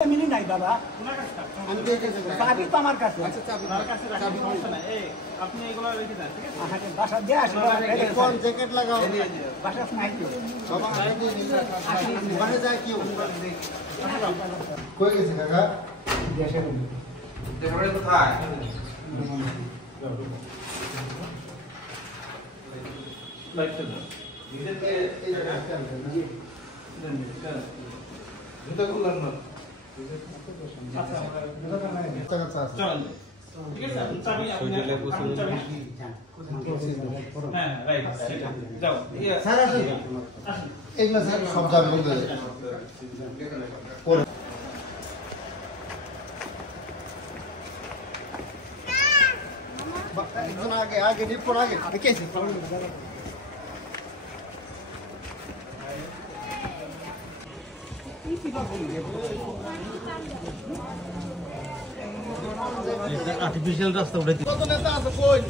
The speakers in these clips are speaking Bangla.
মিনি নাই বাবা আমি চাবি তো আমার কাছে আপনি এগুলো রেখে দেন ঠিক আছে বাসা দিয়ে আসি কোন জ্যাকেট লাগাও বাসা নাই বাবা বাসা যায় কি কই গেছে কাকা দেশে দেখারে কোথায় লাইট দাও নিজেকে এই জুতা খুললাম না আচ্ছা চল ঠিক আছে চাবি আপনি চাবি হ্যাঁ রাইট যাও স্যার আসুন এগুলা স্যার সব যাবে বলতে একজন আগে আগে নিপর আগে কে আছে আর্টিফিশিয়াল রাস্তা উঠে কত নেতা আছে কই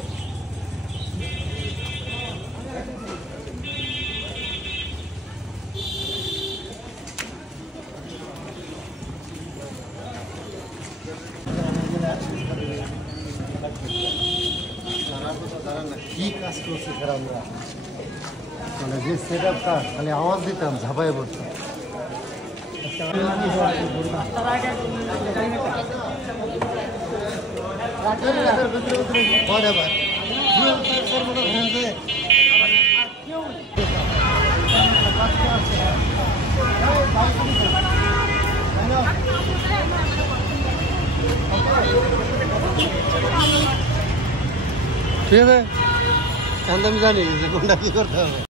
কি কাজ করছে স্যার আমরা মানে যে সেট আপটা খালি আওয়াজ দিতাম ঝাঁপাই পড়তাম ঠিক আছে আমি জানি যে কোনটা কি করতে হবে।